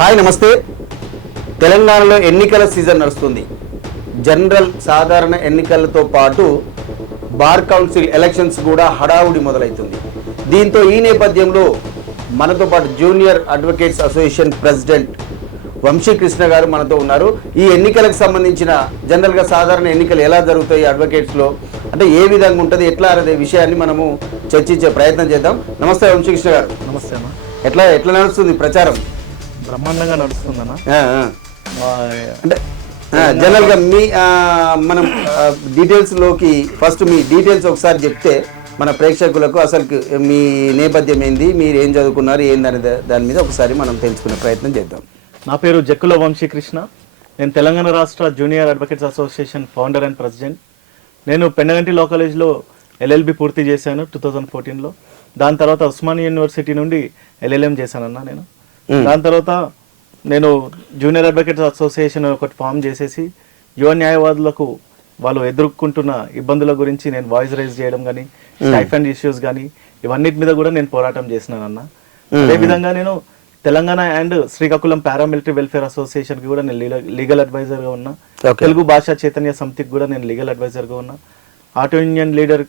Hi నమస్తే. తెలంగాణలో ఎన్నికల సీజన్ నడుస్తుంది. జనరల్ సాధారణ ఎన్నికలతో పాటు బార్ కౌన్సిల్ ఎలక్షన్స్ కూడా హడావుడి మొదలవుతుంది. దీంతో ఈ నేపథ్యంలో మనతో పాటు junior advocates association president Vamsikrishna గారు మనతో ఉన్నారు. ఈ ఎన్నికలకు సంబంధించిన జనరల్గా సాధారణ ఎన్నికలు ఎలా జరుగుతాయి అడ్వకేట్స్లో, అంటే ఏ విధంగా ఉంటుంది, ఎట్లా అనే విషయాన్ని మనము చర్చించే ప్రయత్నం చేద్దాం. నమస్తే వంశీకృష్ణ గారు. నమస్తే అన్న. ఎట్లా నడుస్తుంది ప్రచారం? బ్రహ్మాండంగా నడుస్తుందన్న. అంటే జనరల్గా మీ మనం డీటెయిల్స్లోకి ఫస్ట్ మీ డీటెయిల్స్ ఒకసారి చెప్తే మన ప్రేక్షకులకు అసలు మీ నేపథ్యం ఏంది, మీరు ఏం చదువుకున్నారు ఏందనే దాని మీద ఒకసారి మనం తెలుసుకునే ప్రయత్నం చేద్దాం. నా పేరు జక్కుల వంశీకృష్ణ. నేను తెలంగాణ రాష్ట్ర junior advocates association founder and president. నేను పెండగంటి లా కాలేజ్లో LLB పూర్తి చేశాను 2014లో. దాని తర్వాత ఉస్మానియా యూనివర్సిటీ నుండి LLM చేశానన్నా నేను. దాని తర్వాత నేను జూనియర్ అడ్వకేట్స్ అసోసియేషన్ ఒకటి ఫామ్ చేసేసి యువ న్యాయవాదులకు వాళ్ళు ఎదుర్కొంటున్న ఇబ్బందుల గురించి నేను వాయిస్ రైజ్ చేయడం కానీ, స్టైఫండ్ ఇష్యూస్ కానీ, ఇవన్నిటి మీద కూడా నేను పోరాటం చేసినానన్నా. అదేవిధంగా నేను Telangana and Srikakulam paramilitary welfare association కి కూడా నేను లీగల్ అడ్వైజర్ గా ఉన్నా. తెలుగు భాషా చైతన్య సమితికి కూడా నేను లీగల్ అడ్వైజర్ గా ఉన్నా. ఆటో యూనియన్ లీడర్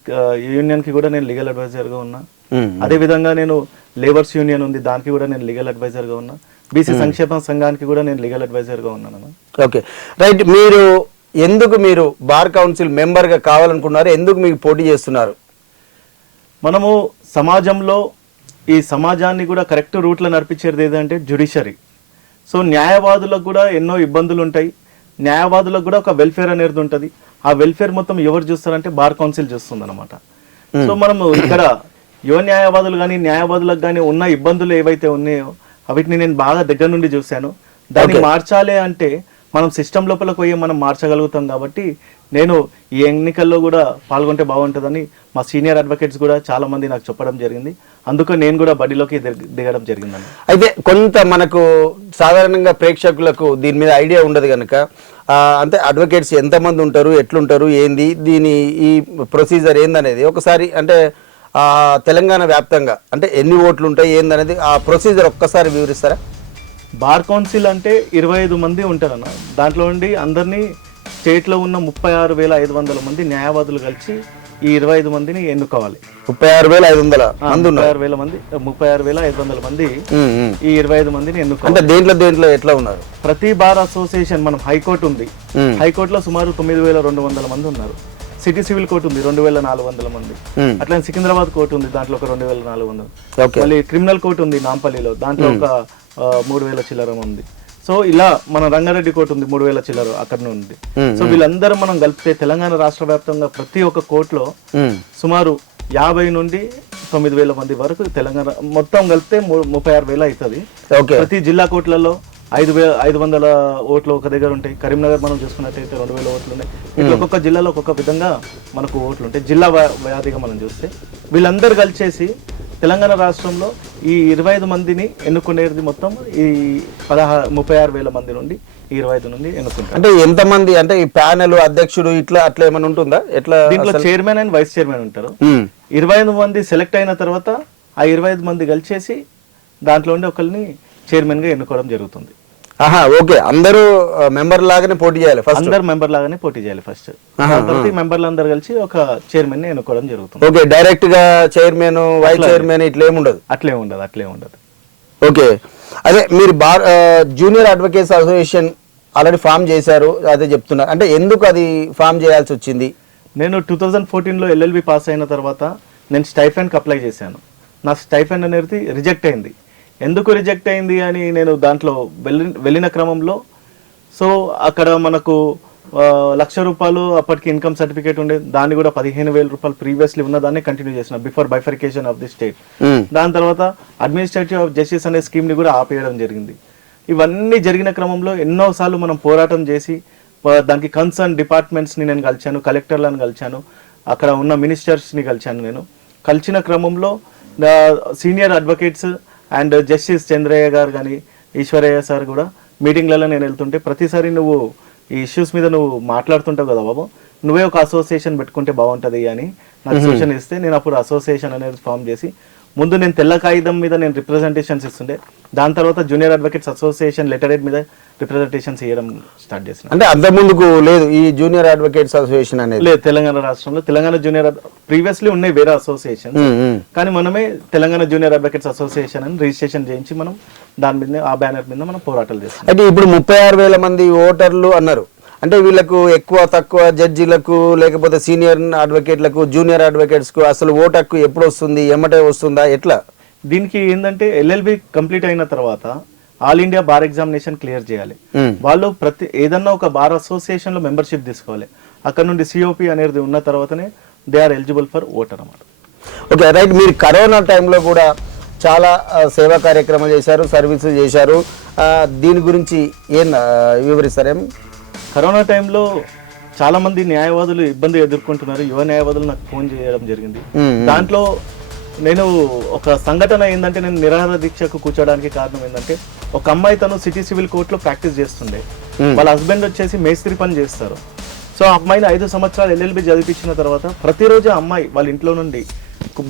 యూనియన్ కి కూడా నేను లీగల్ అడ్వైజర్ గా ఉన్నా. అదే విధంగా నేను లేబర్స్ యూనియన్ ఉంది, దానికి కూడా నేను లీగల్ అడ్వైజర్ గా ఉన్నా. బీసీ సంక్షేమ సంఘానికి కూడా నేను లీగల్ అడ్వైజర్ గా ఉన్నాను. Okay, right. మీరు బార్ కౌన్సిల్ మెంబర్ గా కావాలనుకున్నారు? ఎందుకు మీకు పోటీ చేస్తున్నారు? మనము సమాజంలో ఈ సమాజాన్ని కూడా కరెక్ట్ రూట్లో నడిపించేది ఏదంటే జ్యుడిషరీ. సో న్యాయవాదులకు కూడా ఎన్నో ఇబ్బందులు ఉంటాయి. న్యాయవాదులకు కూడా ఒక వెల్ఫేర్ అనేది ఉంటుంది. ఆ వెల్ఫేర్ మొత్తం ఎవరు చూస్తారంటే బార్ కౌన్సిల్ చూస్తుంది అనమాట. సో మనము ఇక్కడ యువ న్యాయవాదులు కానీ న్యాయవాదులకు కానీ ఉన్న ఇబ్బందులు ఏవైతే ఉన్నాయో వీటిని నేను బాగా దగ్గర నుండి చూశాను. దాన్ని మార్చాలి అంటే మనం సిస్టమ్ లోపలికి పోయి మనం మార్చగలుగుతాం. కాబట్టి నేను ఈ ఎన్నికల్లో కూడా పాల్గొంటే బాగుంటుందని మా సీనియర్ అడ్వకేట్స్ కూడా చాలా మంది నాకు చెప్పడం జరిగింది. అందుకే నేను కూడా బడిలోకి దిగడం జరిగిందని. అయితే కొంత మనకు సాధారణంగా ప్రేక్షకులకు దీని మీద ఐడియా ఉండదు కనుక, అంటే అడ్వకేట్స్ ఎంతమంది ఉంటారు, ఎట్లుంటారు, ఏంది దీని ఈ ప్రొసీజర్ ఏందనేది ఒకసారి అంటే తెలంగాణ వ్యాప్తంగా అంటే ఎన్ని ఓట్లు ఉంటాయి ఏందనేది ఆ ప్రొసీజర్ ఒక్కసారి వివరిస్తారా? బార్ కౌన్సిల్ అంటే 25 మంది ఉంటారన్న. దాంట్లో ఉండి అందరినీ స్టేట్లో ఉన్న 36,500 మంది న్యాయవాదులు కలిసి ఈ 25 మందిని ఎన్నుకోవాలి. 36,500 మంది ఈ 25 మందిని ఎన్నుకోవాలి. అంటే దేంట్లో ఎట్లా ఉన్నారు? ప్రతి బార్ అసోసియేషన్ మనం హైకోర్టు ఉంది, హైకోర్టులో సుమారు 9,200 మంది ఉన్నారు. సిటీ సివిల్ కోర్టు ఉంది 2,400 మంది. అట్లా సికింద్రాబాద్ కోర్టు ఉంది, దాంట్లో ఒక 2,400. మళ్ళీ క్రిమినల్ కోర్టు ఉంది నాంపల్లిలో, దాంట్లో ఒక 3,000 చిల్లర ఉంది. సో ఇలా మన రంగారెడ్డి కోర్టు ఉంది 3,000 చిల్లర అక్కడ నుండి. సో వీళ్ళందరూ మనం కలిపితే తెలంగాణ రాష్ట్ర వ్యాప్తంగా ప్రతి ఒక్క కోర్టులో సుమారు 50 నుండి 9,000 మంది వరకు తెలంగాణ మొత్తం కలిపితే 36,000 అవుతుంది. ప్రతి జిల్లా కోర్టులలో 5,500 ఓట్లు ఒక దగ్గర ఉంటాయి. కరీంనగర్ మనం చూసుకున్నట్టయితే 2,000 ఓట్లు ఉన్నాయి. ఇట్లా ఒక్కొక్క జిల్లాలో ఒక్కొక్క విధంగా మనకు ఓట్లు ఉంటాయి. జిల్లా వ్యాధిగా మనం చూస్తే వీళ్ళందరూ కలిసేసి తెలంగాణ రాష్ట్రంలో ఈ 25 మందిని ఎన్నుకునేది మొత్తం ఈ 36,000 మంది నుండి 25 నుండి ఎన్నుకుంటారు. అంటే ఎంతమంది, అంటే ఈ ప్యానెల్ అధ్యక్షుడు అట్లా ఏమైనా ఉంటుందా? ఎట్లా? దీంట్లో చైర్మన్ అండ్ వైస్ చైర్మన్ ఉంటారు. 25 మంది సెలెక్ట్ అయిన తర్వాత ఆ 25 మంది కలిసేసి దాంట్లో ఉండి ఒకరిని చైర్మన్ గా ఎన్నుకోవడం జరుగుతుంది. ఓకే, అందరూ మెంబర్ లాగానే పోటీ చేయాలి ఫస్ట్. అందరు మెంబర్ లాగానే పోటీ చేయాలి ఫస్ట్. మెంబర్లు అందరు కలిసి ఒక చైర్మన్ ని ఎన్నుకోవడం జరుగుతుంది. ఓకే, డైరెక్ట్ గా చైర్మన్ వైస్ చైర్మన్ ఇట్లా ఏముండదు? అట్లే ఉండదు. ఓకే, అదే మీరు bar junior advocates association already form చేశారు, అదే చెప్తున్నారు. అంటే ఎందుకు అది ఫామ్ చేయాల్సి వచ్చింది? నేను 2014లో LLB పాస్ అయిన తర్వాత నేను స్టైఫండ్ కి అప్లై చేశాను. నా స్టైఫండ్ అనేది రిజెక్ట్ అయింది. ఎందుకు రిజెక్ట్ అయింది అని నేను దాంట్లో వెళ్ళిన క్రమంలో సో అక్కడ మనకు ₹1,00,000 అప్పటికి ఇన్కమ్ సర్టిఫికేట్ ఉండే, దాన్ని కూడా ₹15,000 ప్రీవియస్లీ ఉన్న దాన్ని కంటిన్యూ చేసిన before bifurcation of the state. దాని తర్వాత అడ్మినిస్ట్రేటివ్ ఆఫ్ జస్టిస్ అనే స్కీమ్ ని కూడా ఆపేయడం జరిగింది. ఇవన్నీ జరిగిన క్రమంలో ఎన్నోసార్లు మనం పోరాటం చేసి దానికి కన్సర్న్ డిపార్ట్మెంట్స్ ని నేను కలిశాను, కలెక్టర్లను కలిశాను, అక్కడ ఉన్న మినిస్టర్స్ ని కలిశాను. నేను కలిసిన క్రమంలో senior advocates and justice Chandraiah గారు కానీ ఈశ్వరయ్య సార్ కూడా మీటింగ్లలో నేను వెళ్తుంటే ప్రతిసారి నువ్వు ఈ ఇష్యూస్ మీద నువ్వు మాట్లాడుతుంటావు కదా బాబు, నువ్వే ఒక అసోసియేషన్ పెట్టుకుంటే బాగుంటుంది అని నాకు సూచన ఇస్తే నేను అప్పుడు అసోసియేషన్ అనేది ఫామ్ చేసి ముందు నేను తెల్ల కాగితం మీద నేను రిప్రజెంటేషన్స్ ఇస్తుండే, దాని తర్వాత junior advocates association letter head మీద రిప్రజెంటేషన్స్ ఇవ్వడం స్టార్ట్ చేసిన. అంటే అంత ముందుకు లేదు ఈ జూనియర్ అడ్వకేట్స్ అసోసియేషన్ అనేది? లేదు, తెలంగాణ రాష్ట్రంలో తెలంగాణ జూనియర్ ప్రీవియస్లీ ఉన్నాయి వేరే అసోసియేషన్, కానీ మనమే తెలంగాణ జూనియర్ అడ్వకేట్స్ అసోసియేషన్ అని రిజిస్ట్రేషన్ చేయించి మనం దాని మీద ఆ బ్యానర్ మీద మనం పోరాటాలు చేస్తాం. అయితే ఇప్పుడు 36,000 మంది ఓటర్లు అన్నారు, అంటే వీళ్ళకు ఎక్కువ తక్కువ జడ్జీలకు లేకపోతే సీనియర్ అడ్వకేట్లకు జూనియర్ అడ్వకేట్స్కు అసలు ఓటు హక్కు ఎప్పుడు వస్తుంది, ఎమ్మటే వస్తుందా, ఎట్లా? దీనికి ఏంటంటే ఎల్ఎల్బి కంప్లీట్ అయిన తర్వాత all India bar examination clear చేయాలి. వాళ్ళు ఏదన్నా ఒక బార్ అసోసియేషన్ లో మెంబర్షిప్ తీసుకోవాలి. అక్కడ నుండి సిఓపి అనేది ఉన్న తర్వాతనే they are eligible for voter అన్నమాట. Okay right. మీరు కరోనా టైంలో కూడా చాలా సేవా కార్యక్రమాలు చేశారు, సర్వీసులు చేశారు. దీని గురించి ఏం వివరిస్తారేం? కరోనా టైంలో చాలా మంది న్యాయవాదులు ఇబ్బంది ఎదుర్కొంటున్నారు. యువ న్యాయవాదులు నాకు ఫోన్ చేయడం జరిగింది. దాంట్లో నేను ఒక సంఘటన ఏంటంటే, నేను నిరాహార దీక్షకు కూర్చోడానికి కారణం ఏంటంటే, ఒక అమ్మాయి తను సిటీ సివిల్ కోర్టులో ప్రాక్టీస్ చేస్తుండే. వాళ్ళ హస్బెండ్ వచ్చేసి మేస్త్రి పని చేస్తారు. సో ఆ అమ్మాయిని 5 సంవత్సరాలు ఎల్ఎల్బి చదివించిన తర్వాత ప్రతిరోజు అమ్మాయి వాళ్ళ ఇంట్లో నుండి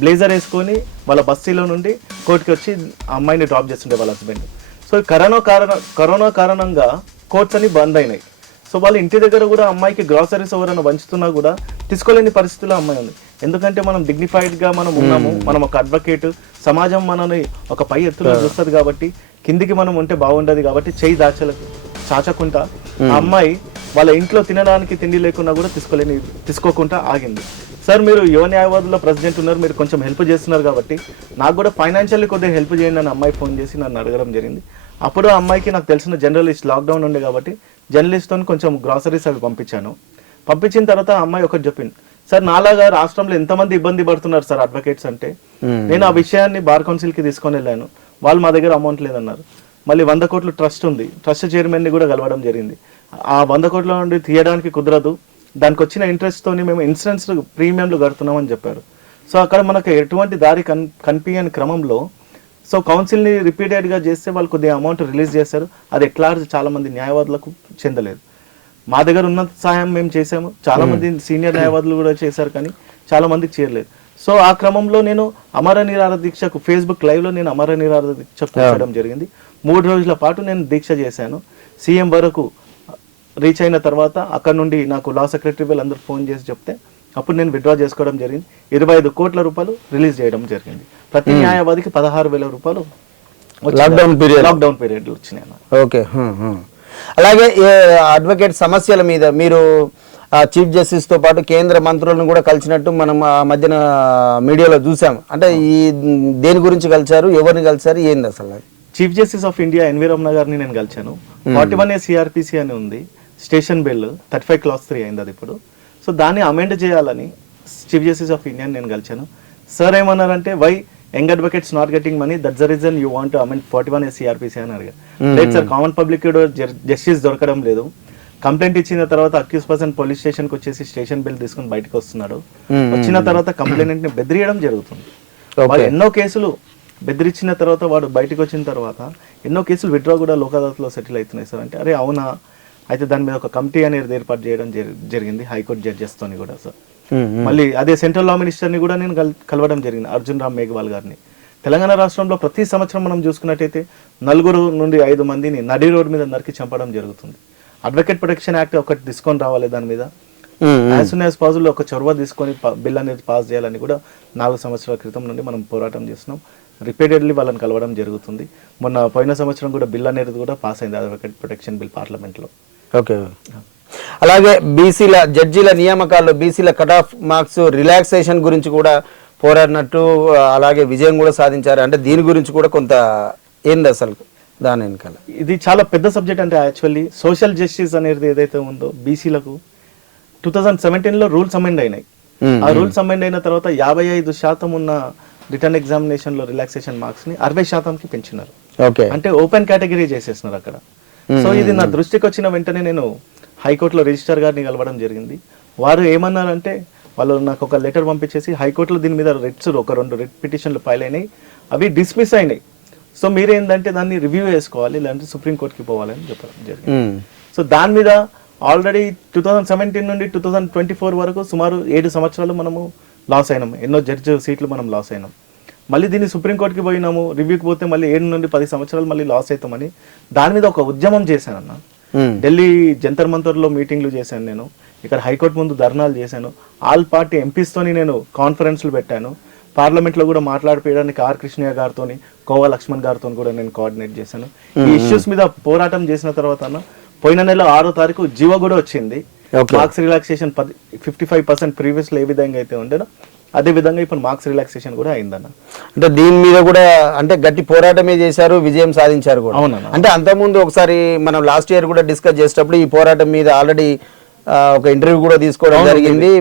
బ్లేజర్ వేసుకొని వాళ్ళ బస్సీలో నుండి కోర్టుకి వచ్చి ఆ అమ్మాయిని డ్రాప్ చేస్తుండే వాళ్ళ హస్బెండ్. సో కరోనా కారణంగా కోర్ట్స్ అన్ని బంద్ అయినాయి. సో వాళ్ళ ఇంటి దగ్గర కూడా అమ్మాయికి గ్రాసరీస్ ఎవరైనా పంచుతున్నా కూడా తీసుకోలేని పరిస్థితిలో అమ్మాయి ఉంది. ఎందుకంటే మనం డిగ్నిఫైడ్ గా మనం ఉన్నాము, మనం ఒక అడ్వకేట్, సమాజం మనని ఒక పై ఎత్తులో చూస్తుంది కాబట్టి కిందికి మనం ఉంటే బాగుండదు కాబట్టి చేయి చాచకుండా ఆ అమ్మాయి వాళ్ళ ఇంట్లో తినడానికి తిండి లేకున్నా కూడా తీసుకోకుండా ఆగింది. సార్ మీరు యువ న్యాయవాదుల ప్రెసిడెంట్ ఉన్నారు, మీరు కొంచెం హెల్ప్ చేస్తున్నారు కాబట్టి నాకు కూడా ఫైనాన్షియల్లీ కొద్దిగా హెల్ప్ చేయండి అని అమ్మాయి ఫోన్ చేసి నన్ను అడగడం జరిగింది. అప్పుడు ఆ అమ్మాయికి నాకు తెలిసిన జర్నలిస్ట్ లాక్డౌన్ ఉండే కాబట్టి జర్నలిస్ట్తో కొంచెం గ్రాసరీస్ అవి పంపించాను. పంపించిన తర్వాత ఆ అమ్మాయి ఒకటి చెప్పింది, సార్ నాలాగా రాష్ట్రంలో ఎంతమంది ఇబ్బంది పడుతున్నారు సార్ అడ్వకేట్స్ అంటే. నేను ఆ విషయాన్ని బార్ కౌన్సిల్కి తీసుకొని వెళ్ళాను. వాళ్ళు మా దగ్గర అమౌంట్ లేదన్నారు. మళ్ళీ 100 కోట్ల ట్రస్ట్ ఉంది, ట్రస్ట్ చైర్మన్ని కూడా కలవడం జరిగింది. ఆ 100 కోట్ల నుండి తీయడానికి కుదరదు, దానికి వచ్చిన ఇంట్రెస్ట్తోని మేము ఇన్సూరెన్స్ ప్రీమియంలు కడుతున్నామని చెప్పారు. సో అక్కడ మనకు ఎటువంటి దారి కనిపించని క్రమంలో సో కౌన్సిల్ని రిపీటెడ్గా చేస్తే వాళ్ళు కొద్దిగా అమౌంట్ రిలీజ్ చేశారు. అది ఎట్లా చాలా మంది న్యాయవాదులకు చెందలేదు. మా దగ్గర ఉన్న సహాయం మేము చేసాము, చాలా మంది సీనియర్ న్యాయవాదులు కూడా చేశారు, కానీ చాలా మందికి చేరలేదు. సో ఆ క్రమంలో నేను అమర నిరాహార దీక్షకు ఫేస్బుక్ లైవ్ లో నేను అమర నిరాహార దీక్ష కూర్చోవడం జరిగింది. 3 రోజుల పాటు నేను దీక్ష చేశాను. సీఎం వరకు రీచ్ అయిన తర్వాత అక్కడ నుండి నాకు లా సెక్రటరీ వాళ్ళందరూ ఫోన్ చేసి చెప్తే అప్పుడు నేను విత్డ్రా చేసుకోవడం జరిగింది. 25 కోట్ల రూపాయలు రిలీజ్ చేయడం జరిగింది. ప్రతి న్యాయవాదికి 16,000 రూపాయలు లాక్డౌన్ పీరియడ్ వచ్చినాయి. ఓకే. అలాగే అడ్వకేట్ సమస్యల మీద మీరు చీఫ్ జస్టిస్ తో పాటు కేంద్ర మంత్రులను కూడా కలిసినట్టు మనం ఆ మధ్యన మీడియాలో చూసాం. అంటే ఈ దేని గురించి కలిసారు, ఎవరిని కలిసారు, ఏంది అసలు? Chief justice of India NV Ramana గారిని నేను కలిసాను. 41A CRPC అని ఉంది, స్టేషన్ బిల్ 35 Clause 3 అయింది అది ఇప్పుడు. సో దాన్ని అమెండ్ చేయాలని చీఫ్ జస్టిస్ ఆఫ్ ఇండియా నేను కలిసాను. సార్ ఏమన్నారంటే, why young advocates not getting money, that's the reason you want to amend 41A CRPC అని అడిగారు. లేదు సార్, కామన్ పబ్లిక్ జస్టిస్ దొరకడం లేదు. కంప్లైంట్ ఇచ్చిన తర్వాత అక్యూజ్ పర్సన్ పోలీస్ స్టేషన్కి వచ్చేసి స్టేషన్ బిల్ తీసుకుని బయటకు వస్తున్నాడు. వచ్చిన తర్వాత కంప్లైంట్ ని బెదిరియడం జరుగుతుంది. వాళ్ళు ఎన్నో కేసులు బెదిరించిన తర్వాత వాడు బయటకు వచ్చిన తర్వాత ఎన్నో కేసులు విత్డ్రా కూడా లోక్ అదాలత్లో సెటిల్ అవుతున్నాయి సార్. అంటే అరే అవునా, అయితే దాని మీద ఒక కమిటీ అనేది ఏర్పాటు చేయడం జరిగింది హైకోర్టు జడ్జెస్ తోని కూడా సార్. మళ్ళీ అదే సెంట్రల్ లా మినిస్టర్ ని కూడా నేను కలవడం జరిగింది, అర్జున్ రామ్ మేఘవాల్ గారిని. తెలంగాణ రాష్ట్రంలో ప్రతి సంవత్సరం మనం చూసుకున్నట్టయితే 4 నుండి 5 మందిని నడి రోడ్ మీద నరికి చంపడం జరుగుతుంది. అడ్వకేట్ ప్రొటెక్షన్ యాక్ట్ ఒకటి తీసుకొని రావాలి, దాని మీద యాజ్ సూన్ యాజ్ పాసిబుల్ ఒక చొరవ తీసుకొని బిల్ అనేది పాస్ చేయాలని కూడా 4 సంవత్సరాల క్రితం నుండి మనం పోరాటం చేస్తున్నాం. రిపీటెడ్లీ వాళ్ళని కలవడం జరుగుతుంది. మొన్న పోయిన సంవత్సరం కూడా బిల్ అనేది కూడా పాస్ అయింది, అడ్వకేట్ ప్రొటెక్షన్ బిల్ పార్లమెంట్లో. ఓకే. అలాగే బీసీల జడ్జీల నియామకాల్లో బీసీల కట్ ఆఫ్ మార్క్స్ రిలాక్సేషన్ గురించి కూడా పోరాడినట్టు, అలాగే విజయం కూడా సాధించారు. అంటే దీని గురించి కూడా కొంత ఏంది అసలు దాని వెనకాల? ఇది చాలా పెద్ద సబ్జెక్ట్. అంటే యాక్చువల్లీ సోషల్ జస్టిస్ అనేది ఏదైతే ఉందో బీసీలకు 2017లో రూల్స్ అమెండ్ అయినాయి. ఆ రూల్స్ అమెండ్ అయిన తర్వాత 55% ఉన్న రిటర్న్ ఎగ్జామినేషన్ లో రిలాక్సేషన్ మార్క్స్ ని 60%కి పెంచినారు. అంటే ఓపెన్ కేటగిరీ చేసేస్తున్నారు అక్కడ. సో ఇది నా దృష్టికి వచ్చిన వెంటనే నేను హైకోర్టులో రిజిస్టర్ గారిని కలవడం జరిగింది. వారు ఏమన్నారంటే, వాళ్ళు నాకు ఒక లెటర్ పంపించేసి హైకోర్టులో దీని మీద రిట్స్ ఒక 2 రిట్ పిటిషన్లు ఫైల్ అయినాయి, అవి డిస్మిస్ అయినాయి. సో మీరేంటంటే దాన్ని రివ్యూ చేసుకోవాలి, లేదంటే సుప్రీంకోర్టుకి పోవాలని చెప్పడం జరిగింది. సో దాని మీద ఆల్రెడీ 2017 నుండి 2024 వరకు సుమారు 7 సంవత్సరాలు మనము లాస్ అయినాం. ఎన్నో జడ్జి సీట్లు మనం లాస్ అయినాం. మళ్ళీ దీన్ని సుప్రీంకోర్టుకి పోయినాము, రివ్యూకి పోతే మళ్ళీ 7 నుండి 10 సంవత్సరాలు మళ్ళీ లాస్ అవుతామని దాని మీద ఒక ఉద్యమం చేశానన్న. ఢిల్లీ జంతర్ మంతర్లో మీటింగ్లు చేశాను నేను, ఇక్కడ హైకోర్టు ముందు ధర్నాలు చేశాను, ఆల్ పార్టీ ఎంపీస్తోని నేను కాన్ఫరెన్స్లు పెట్టాను, పార్లమెంట్లో కూడా మాట్లాడిపోయడానికి ఆర్ కృష్ణయ్య గారితో, కోవా లక్ష్మణ్ గారితో కూడా నేను కోఆర్డినేట్ చేశాను. ఈ ఇష్యూస్ మీద పోరాటం చేసిన తర్వాత పోయిన నెల 6వ తారీఖు జీవో కూడా వచ్చింది. మార్క్స్ రిలాక్సేషన్ 55% ప్రీవియస్ ఏ విధంగా అయితే ఉండేనో అదే విధంగా ఇప్పుడు మార్క్స్ రిలాక్సేషన్ కూడా అయిందన్న. అంటే దీని మీద కూడా అంటే గట్టి పోరాటమే చేశారు, విజయం సాధించారు కూడా. అవునన్న. అంటే అంతకుముందు ఒకసారి మనం లాస్ట్ ఇయర్ కూడా డిస్కస్ చేసేటప్పుడు ఈ పోరాటం మీద ఆల్రెడీ ఒక ఇంటర్వ్యూ కూడా తీసుకోవడం జరిగింది.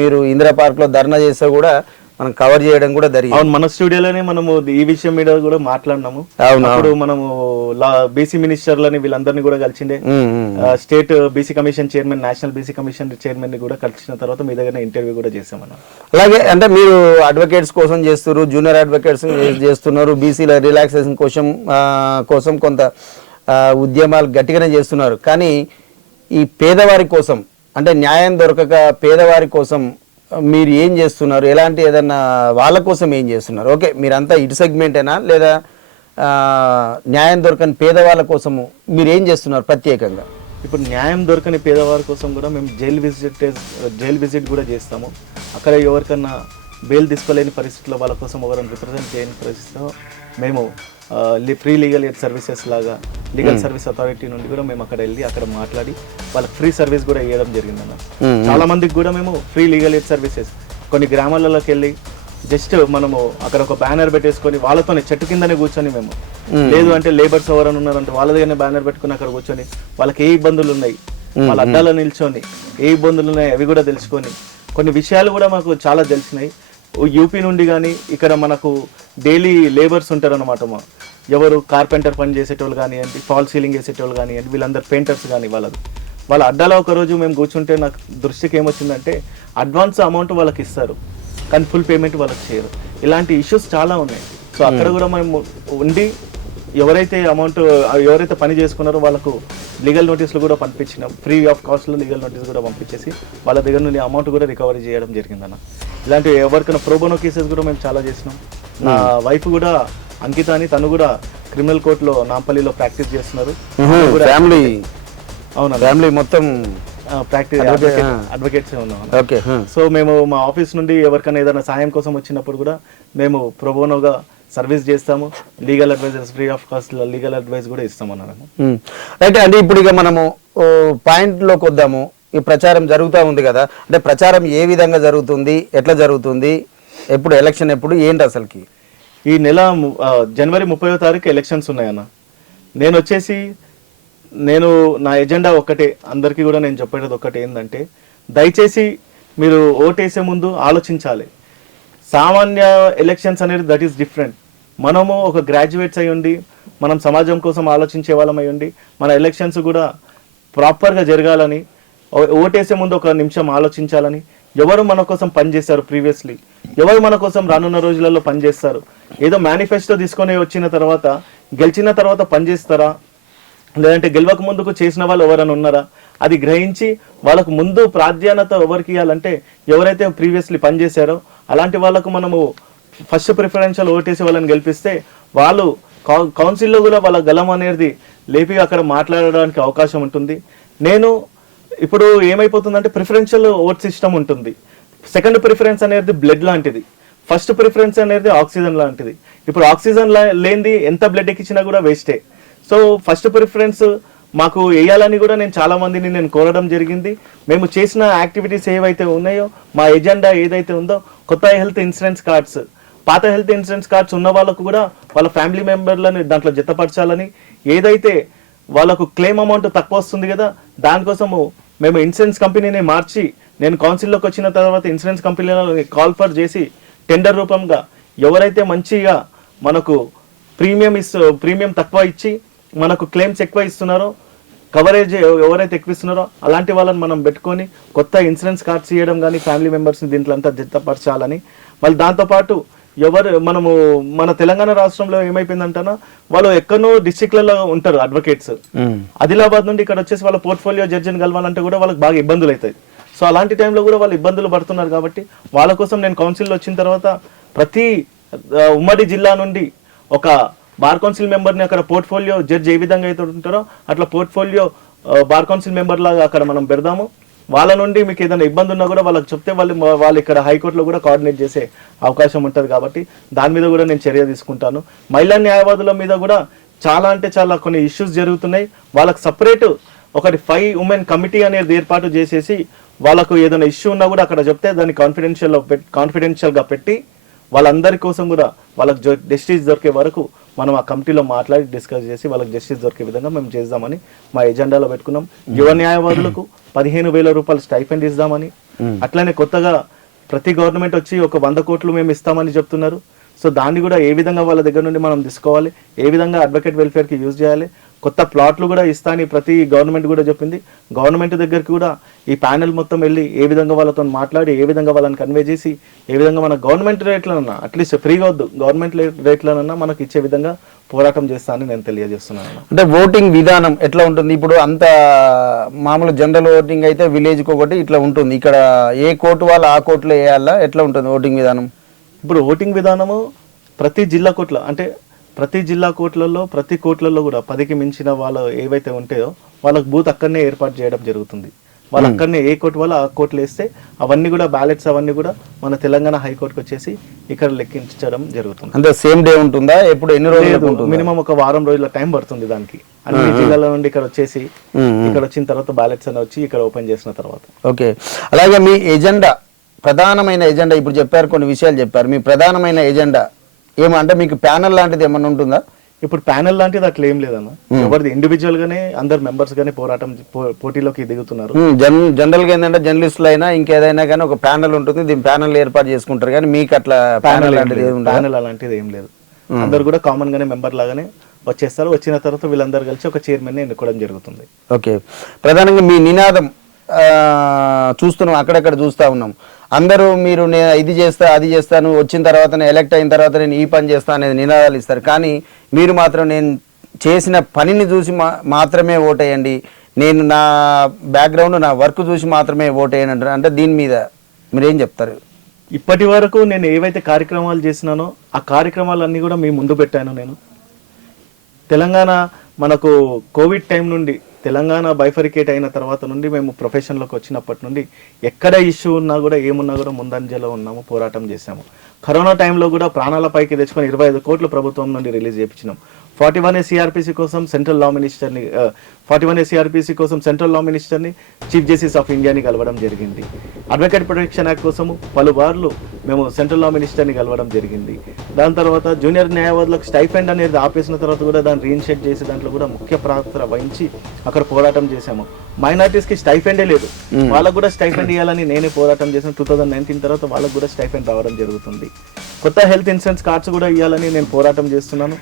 మీరు ఇందిరా పార్క్ లో ధర్నా చేస్తే కూడా మనం కవర్ చేయడం కూడా జరిగింది. అవును, మన స్టూడియోలోనే మనము ఈ విషయం మీద కూడా మాట్లాడినాము. అప్పుడు మనము బీసీ మినిస్టర్లని వీళ్ళందరినీ కూడా కలిసిండే, state BC commission chairman, national BC commission chairman ని కూడా కలిసిన తర్వాత మీ దగ్గర ఇంటర్వ్యూ కూడా చేసామన్న. అలాగే అంటే మీరు అడ్వకేట్స్ కోసం చేస్తున్నారు, జూనియర్ అడ్వకేట్స్ చేస్తున్నారు, బీసీల రిలాక్సేషన్ కోసం కొంత ఉద్యమాలు గట్టిగానే చేస్తున్నారు. కానీ ఈ పేదవారి కోసం అంటే న్యాయం దొరకక పేదవారి కోసం మీరు ఏం చేస్తున్నారు, ఎలాంటి ఏదన్నా వాళ్ళ కోసం ఏం చేస్తున్నారు? ఓకే, మీరంతా ఇటు సెగ్మెంటేనా లేదా న్యాయం దొరకని పేదవాళ్ళ కోసము మీరు ఏం చేస్తున్నారు ప్రత్యేకంగా? ఇప్పుడు న్యాయం దొరకని పేదవారి కోసం కూడా మేము జైలు విజిట్ కూడా చేస్తాము. అక్కడ ఎవరికన్నా బెయిల్ తీసుకోలేని పరిస్థితుల్లో వాళ్ళ కోసం ఎవరైనా రిప్రజెంట్ చేయని పరిస్థితిలో మేము ఫ్రీ లీగల్ ఎయిడ్ సర్వీసెస్ లాగా లీగల్ సర్వీస్ అథారిటీ నుండి కూడా మేము అక్కడ వెళ్ళి అక్కడ మాట్లాడి వాళ్ళకి ఫ్రీ సర్వీస్ కూడా ఇవ్వడం జరిగిందన్న. చాలా మందికి కూడా మేము ఫ్రీ లీగల్ ఎయిడ్ సర్వీసెస్ కొన్ని గ్రామాలలోకి వెళ్ళి జస్ట్ మనము అక్కడ ఒక బ్యానర్ పెట్టేసుకొని వాళ్ళతోనే చెట్టు కిందనే కూర్చొని మేము, లేదు అంటే లేబర్స్ ఎవరైనా ఉన్నారంటే వాళ్ళ దగ్గరనే బ్యానర్ పెట్టుకుని అక్కడ కూర్చొని వాళ్ళకి ఏ ఇబ్బందులు ఉన్నాయి, వాళ్ళ అడ్డాలో నిల్చొని ఏ ఇబ్బందులు ఉన్నాయి అవి కూడా తెలుసుకొని కొన్ని విషయాలు కూడా మాకు చాలా తెలిసినాయి. యూపీ నుండి కానీ ఇక్కడ మనకు డైలీ లేబర్స్ ఉంటారు అనమాట, ఎవరు కార్పెంటర్ పని చేసేటోళ్ళు కానివ్వండి, ఫాల్ సీలింగ్ వేసేటోళ్ళు కానివ్వండి, వీళ్ళందరూ పెయింటర్స్ కానీ వాళ్ళ అడ్డాలో ఒకరోజు మేము కూర్చుంటే నాకు దృష్టికి ఏమొచ్చిందంటే అడ్వాన్స్ అమౌంట్ వాళ్ళకి ఇస్తారు కానీ ఫుల్ పేమెంట్ వాళ్ళకి చేయరు. ఇలాంటి ఇష్యూస్ చాలా ఉన్నాయి. సో అక్కడ కూడా మేము ఉండి ఎవరైతే పని చేసుకున్నారో వాళ్ళకు లీగల్ నోటీసులు కూడా పంపించినాం, ఫ్రీ ఆఫ్ కాస్ట్లో లీగల్ నోటీస్ కూడా పంపించేసి వాళ్ళ దగ్గర నుండి అమౌంట్ కూడా రికవరీ చేయడం జరిగిందన్న. ఇలాంటి ఎవరికైనా ప్రోబోనో కేసెస్ కూడా మేము చాలా చేసినాం. నా వైఫ్ కూడా అంకిత అని, తను కూడా క్రిమినల్ కోర్టులో నాంపల్లిలో ప్రాక్టీస్ చేస్తున్నారు. ఫ్యామిలీ మొత్తం ప్రాక్టీస్ అడ్వకేట్స్ ఉన్నాం. సో మేము మా ఆఫీస్ నుండి ఎవరికైనా ఏదైనా సాయం కోసం వచ్చినప్పుడు కూడా మేము ప్రోబోనోగా సర్వీస్ చేస్తాము, legal advisers free of cost legal advice కూడా ఇస్తామన్నారు. రైట్ అండి, ఇప్పుడు ఇక మనము పాయింట్లోకి వద్దాము. ఈ ప్రచారం జరుగుతూ ఉంది కదా, అంటే ప్రచారం ఏ విధంగా జరుగుతుంది, ఎట్లా జరుగుతుంది, ఎప్పుడు ఎలక్షన్ ఎప్పుడు ఏంటి అసలుకి? ఈ నెల జనవరి 30వ తారీఖు ఎలక్షన్స్ ఉన్నాయన్న. నేను నా ఎజెండా ఒక్కటే, అందరికీ కూడా నేను చెప్పేది ఒక్కటే, ఏంటంటే దయచేసి మీరు ఓటేసే ముందు ఆలోచించాలి. సామాన్య ఎలక్షన్స్ అనేది దట్ ఈస్ డిఫరెంట్. మనము ఒక గ్రాడ్యుయేట్స్ అయి ఉండి మనం సమాజం కోసం ఆలోచించే వాళ్ళం అయి ఉండి మన ఎలక్షన్స్ కూడా ప్రాపర్గా జరగాలని, ఓటేసే ముందు ఒక నిమిషం ఆలోచించాలని, ఎవరు మన కోసం పనిచేస్తారు ప్రీవియస్లీ, ఎవరు మన కోసం రానున్న రోజులలో పనిచేస్తారు, ఏదో మేనిఫెస్టో తీసుకొని వచ్చిన తర్వాత గెలిచిన తర్వాత పనిచేస్తారా, లేదంటే గెలవక ముందుకు చేసిన వాళ్ళు ఎవరైనా ఉన్నారా, అది గ్రహించి వాళ్ళకు ముందు ప్రాధాన్యత ఎవరికి ఇవ్వాలంటే ఎవరైతే ప్రీవియస్లీ పనిచేశారో అలాంటి వాళ్ళకు మనము ఫస్ట్ ప్రిఫరెన్షియల్ ఓటేసి వాళ్ళని గెలిపిస్తే వాళ్ళు కౌన్సిల్లో కూడా వాళ్ళ గలం అనేది లేపి అక్కడ మాట్లాడడానికి అవకాశం ఉంటుంది. నేను ఇప్పుడు ఏమైపోతుందంటే ప్రిఫరెన్షియల్ ఓట్ సిస్టమ్ ఉంటుంది. సెకండ్ ప్రిఫరెన్స్ అనేది బ్లడ్ లాంటిది, ఫస్ట్ ప్రిఫరెన్స్ అనేది ఆక్సిజన్ లాంటిది. ఇప్పుడు ఆక్సిజన్ లేనిది ఎంత బ్లడ్ ఎక్కించినా కూడా వేస్టే. సో ఫస్ట్ ప్రిఫరెన్స్ మాకు వేయాలని కూడా నేను చాలా మందిని నేను కోరడం జరిగింది. మేము చేసిన యాక్టివిటీస్ ఏవైతే ఉన్నాయో, మా ఎజెండా ఏదైతే ఉందో, కొత్త హెల్త్ ఇన్సూరెన్స్ కార్డ్స్, పాత హెల్త్ ఇన్సూరెన్స్ కార్డ్స్ ఉన్న వాళ్ళకు కూడా వాళ్ళ ఫ్యామిలీ మెంబర్లని దాంట్లో జతపరచాలని, ఏదైతే వాళ్ళకు క్లెయిమ్ అమౌంట్ తక్కువ వస్తుంది కదా దానికోసము మేము ఇన్సూరెన్స్ కంపెనీని మార్చి, నేను కౌన్సిల్లోకి వచ్చిన తర్వాత ఇన్సూరెన్స్ కంపెనీలో కాల్ఫర్ చేసి టెండర్ రూపంగా ఎవరైతే మంచిగా మనకు ప్రీమియం తక్కువ ఇచ్చి మనకు క్లెయిమ్స్ ఎక్కువ ఇస్తున్నారో, కవరేజ్ ఎవరైతే ఎక్కువ ఇస్తున్నారో అలాంటి వాళ్ళని మనం పెట్టుకొని కొత్త ఇన్సూరెన్స్ కార్డ్స్ ఇవ్వడం కానీ ఫ్యామిలీ మెంబర్స్ని దీంట్లో అంతా జతపరచాలని. మళ్ళీ దాంతోపాటు మన తెలంగాణ రాష్ట్రంలో ఏమైపోయిందంటనా, వాళ్ళు ఎక్కడో డిస్ట్రిక్ట్లలో ఉంటారు అడ్వకేట్స్, ఆదిలాబాద్ నుండి ఇక్కడ వచ్చేసి వాళ్ళ పోర్ట్ఫోలియో జడ్జిని కలవాలంటే కూడా వాళ్ళకి బాగా ఇబ్బందులు అవుతాయి. సో అలాంటి టైంలో కూడా వాళ్ళు ఇబ్బందులు పడుతున్నారు కాబట్టి వాళ్ళ కోసం నేను కౌన్సిల్లో వచ్చిన తర్వాత ప్రతి ఉమ్మడి జిల్లా నుండి ఒక బార్ కౌన్సిల్ మెంబర్ని అక్కడ పోర్ట్ఫోలియో జడ్జ్ ఏ విధంగా అయితే ఉంటారో అట్లా పోర్ట్ఫోలియో బార్ కౌన్సిల్ మెంబర్ లాగా అక్కడ మనం పెడదాము. వాళ్ళ నుండి మీకు ఏదైనా ఇబ్బంది ఉన్నా కూడా వాళ్ళకి చెప్తే వాళ్ళు ఇక్కడ హైకోర్టులో కూడా కోఆర్డినేట్ చేసే అవకాశం ఉంటుంది. కాబట్టి దాని మీద కూడా నేను చర్య తీసుకుంటాను. మహిళా న్యాయవాదుల మీద కూడా చాలా అంటే చాలా కొన్ని ఇష్యూస్ జరుగుతున్నాయి. వాళ్ళకి సపరేట్ ఒకటి 5 ఉమెన్ కమిటీ అనేది ఏర్పాటు చేసేసి వాళ్ళకు ఏదైనా ఇష్యూ ఉన్నా కూడా అక్కడ చెప్తే దాన్ని కాన్ఫిడెన్షియల్గా పెట్టి వాళ్ళందరి కోసం కూడా వాళ్ళకి జస్టిస్ దొరికే వరకు మనం ఆ కమిటీలో మాట్లాడి డిస్కస్ చేసి వాళ్ళకి జస్టిస్ దొరికే విధంగా మేము చేద్దామని మా ఎజెండాలో పెట్టుకున్నాం. యువ న్యాయవాదులకు 15,000 రూపాయలు స్టైఫెండ్ ఇద్దామని, అట్లనే కొత్తగా ప్రతి గవర్నమెంట్ వచ్చి ఒక 100 కోట్లు మేము ఇస్తామని చెప్తున్నారు. సో దాన్ని కూడా ఏ విధంగా వాళ్ళ దగ్గర నుండి మనం తీసుకోవాలి, ఏ విధంగా అడ్వకేట్ వెల్ఫేర్కి యూజ్ చేయాలి, కొత్త ప్లాట్లు కూడా ఇస్తా అని ప్రతి గవర్నమెంట్ కూడా చెప్పింది. గవర్నమెంట్ దగ్గరికి కూడా ఈ ప్యానెల్ మొత్తం వెళ్ళి ఏ విధంగా వాళ్ళతో మాట్లాడి ఏ విధంగా వాళ్ళని కన్వే చేసి ఏ విధంగా మన గవర్నమెంట్ రేట్లనన్నా అట్లీస్ట్ ఫ్రీగా వద్దు గవర్నమెంట్ రేట్లనన్నా మనకు ఇచ్చే విధంగా పోరాటం చేస్తా అని నేను తెలియజేస్తున్నాను. అంటే ఓటింగ్ విధానం ఎట్లా ఉంటుంది? ఇప్పుడు అంత మామూలు జనరల్ ఓటింగ్ అయితే విలేజ్కి ఒకటి ఇట్లా ఉంటుంది. ఇక్కడ ఏ కోర్టు వాళ్ళు ఆ కోర్టులో వేయాలా, ఎట్లా ఉంటుంది ఓటింగ్ విధానం? ఇప్పుడు ఓటింగ్ విధానము ప్రతి జిల్లా కోర్టులో అంటే ప్రతి జిల్లా కోర్టులలో ప్రతి కోర్టులలో కూడా 10కి మించిన వాళ్ళు ఏవైతే ఉంటాయో వాళ్ళకి బూత్ అక్కడనే ఏర్పాటు చేయడం జరుగుతుంది. వాళ్ళు అక్కడనే ఏ కోర్టు వాళ్ళు ఆ కోర్టులు వేస్తే అవన్నీ కూడా బ్యాలెట్స్ అవన్నీ కూడా మన తెలంగాణ హైకోర్టుకి వచ్చేసి ఇక్కడ లెక్కించడం జరుగుతుంది. అంటే సేమ్ డే ఉంటుందా? ఎప్పుడు ఎన్ని రోజులు? మినిమం ఒక వారం రోజుల టైం పడుతుంది దానికి. అన్ని జిల్లాల నుండి ఇక్కడ వచ్చేసి ఇక్కడ వచ్చిన తర్వాత బ్యాలెట్స్ అని వచ్చి ఇక్కడ ఓపెన్ చేసిన తర్వాత. ఓకే, అలాగే మీ ఎజెండా, ప్రధానమైన ఎజెండా ఇప్పుడు చెప్పారు, కొన్ని విషయాలు చెప్పారు. మీ ప్రధానమైన ఎజెండా ఏమంటే మీకు ప్యానెల్ లాంటిది ఏమన్నా ఉంటుందా? ఇప్పుడు ప్యానెల్ లాంటిది అట్లా ఏం లేదన్న. ఎవరిది ఇండివిజువల్ గానే అందరు మెంబర్స్ గానే పోటీలోకి దిగుతున్నారు. జనరల్ గా ఏంటంటే జర్నలిస్టులు అయినా ఇంకేదైనా కానీ ఒక ప్యానెల్ ఉంటుంది, దీని ప్యానెల్ ఏర్పాటు చేసుకుంటారు. కానీ మీకు అట్లా ప్యానెల్ అలాంటిది ఏం లేదు. అందరు కూడా కామన్ గానే మెంబర్ లాగానే వచ్చేస్తారు. వచ్చిన తర్వాత వీళ్ళందరూ కలిసి ఒక చైర్మన్ ని ఎన్నుకోవడం జరుగుతుంది. ఓకే, ప్రధానంగా మీ నినాదం చూస్తున్నాం, అక్కడక్కడ చూస్తూ ఉన్నాం. అందరూ మీరు నేను ఇది చేస్తా అది చేస్తాను, వచ్చిన తర్వాత నేను ఎలక్ట్ అయిన తర్వాత నేను ఈ పని చేస్తా అనేది నినాదాలు ఇస్తారు. కానీ మీరు మాత్రం నేను చేసిన పనిని చూసి మాత్రమే ఓటేయండి, నేను నా బ్యాక్గ్రౌండ్ నా వర్క్ చూసి మాత్రమే ఓటేయండి అంటారు. అంటే దీని మీద మీరేం చెప్తారు? ఇప్పటి వరకు నేను ఏవైతే కార్యక్రమాలు చేసినానో ఆ కార్యక్రమాలన్నీ కూడా మీ ముందు పెట్టాను. నేను తెలంగాణ మనకు కోవిడ్ టైం నుండి తెలంగాణ బైఫరికేట్ అయిన తర్వాత నుండి మేము ప్రొఫెషన్లోకి వచ్చినప్పటి నుండి ఎక్కడ ఇష్యూ ఉన్నా కూడా ఏమున్నా కూడా ముందంజలో ఉన్నాము, పోరాటం చేశాము. కరోనా టైంలో కూడా ప్రాణాలపైకి తెచ్చుకొని 25 కోట్లు ప్రభుత్వం నుండి రిలీజ్ చేయించినాం. 41A CRPC కోసం సెంట్రల్ లా మినిస్టర్ని 41A CRPC కోసం సెంట్రల్ లా మినిస్టర్ని చీఫ్ జస్టిస్ ఆఫ్ ఇండియాని కలవడం జరిగింది. అడ్వకేట్ ప్రొటెక్షన్ యాక్ట్ కోసము పలుబార్లు మేము సెంట్రల్ లా మినిస్టర్ని కలవడం జరిగింది. దాని తర్వాత జూనియర్ న్యాయవాదులకు స్టైఫెండ్ అనేది ఆపేసిన తర్వాత కూడా దాన్ని రీఇన్షియేట్ చేసి దాంట్లో కూడా ముఖ్య పాత్ర వహించి అక్కడ పోరాటం చేశాము. మైనార్టీస్కి స్టైఫెండే లేదు, వాళ్ళకు కూడా స్టైఫెండ్ ఇవ్వాలని నేనే పోరాటం చేశాను. 2019 తర్వాత వాళ్ళకు కూడా స్టైఫెండ్ రావడం జరుగుతుంది. కొత్త హెల్త్ ఇన్సూరెన్స్ కార్డ్స్ కూడా ఇవ్వాలని నేను పోరాటం చేస్తున్నాను.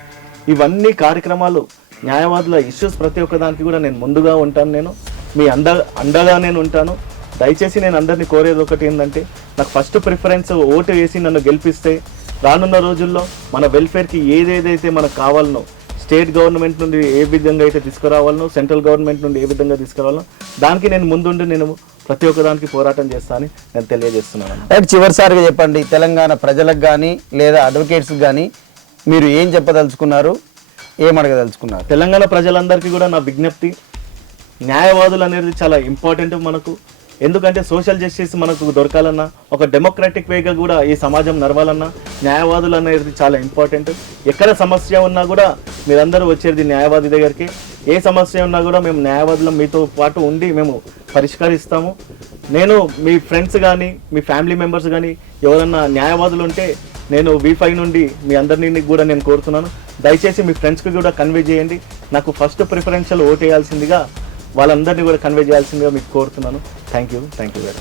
ఇవన్నీ కార్యక్రమాలు న్యాయవాదుల ఇష్యూస్ ప్రతి ఒక్కదానికి కూడా నేను ముందుగా ఉంటాను. నేను మీ అండగా నేను ఉంటాను. దయచేసి నేను అందరినీ కోరేది ఒకటి ఏంటంటే నాకు ఫస్ట్ ప్రిఫరెన్స్ ఓటు వేసి నన్ను గెలిపిస్తే రానున్న రోజుల్లో మన వెల్ఫేర్కి ఏదేదైతే మనకు కావాలనో, స్టేట్ గవర్నమెంట్ నుండి ఏ విధంగా అయితే తీసుకురావాలనో, సెంట్రల్ గవర్నమెంట్ నుండి ఏ విధంగా తీసుకురావాలనో దానికి నేను ముందుండి నేను ప్రతి ఒక్కదానికి పోరాటం చేస్తానని నేను తెలియజేస్తున్నాను. రైట్, చివరిసారిగా చెప్పండి, తెలంగాణ ప్రజలకు కానీ లేదా అడ్వకేట్స్కి కానీ మీరు ఏం చెప్పదలుచుకున్నారు, ఏం అడగదలుచుకున్నారు? తెలంగాణ ప్రజలందరికీ కూడా నా విజ్ఞప్తి, న్యాయవాదులు అనేది చాలా ఇంపార్టెంట్ మనకు. ఎందుకంటే సోషల్ జస్టిస్ మనకు దొరకాలన్నా, ఒక డెమోక్రాటిక్ వేగా కూడా ఈ సమాజం నడవాలన్నా న్యాయవాదులు అనేది చాలా ఇంపార్టెంట్. ఎక్కడ సమస్య ఉన్నా కూడా మీరందరూ వచ్చేది న్యాయవాది దగ్గరికి. ఏ సమస్య ఉన్నా కూడా మేము న్యాయవాదులం మీతో పాటు ఉండి మేము పరిష్కరిస్తాము. నేను మీ ఫ్రెండ్స్ కానీ మీ ఫ్యామిలీ మెంబర్స్ కానీ ఎవరన్నా న్యాయవాదులు ఉంటే నేను V5 నుండి మీ అందరినీ కూడా నేను కోరుతున్నాను, దయచేసి మీ ఫ్రెండ్స్కి కూడా కన్వే చేయండి. నాకు ఫస్ట్ ప్రిఫరెన్షియల్ ఓట్ వేయాల్సిందిగా వాళ్ళందరినీ కూడా కన్వే చేయాల్సిందిగా మీకు కోరుతున్నాను. Thank you very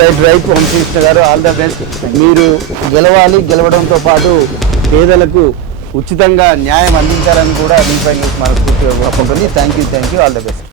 much. Right Vamshikrishna గారు, ఆల్ ద బెస్ట్. మీరు గెలవాలి, గెలవడంతో పాటు పేదలకు ఉచితంగా న్యాయం అందించాలని కూడా V5 న్యూస్ మనస్ఫూర్తిగా కోరుకుంటుంది. Thank you, all the best.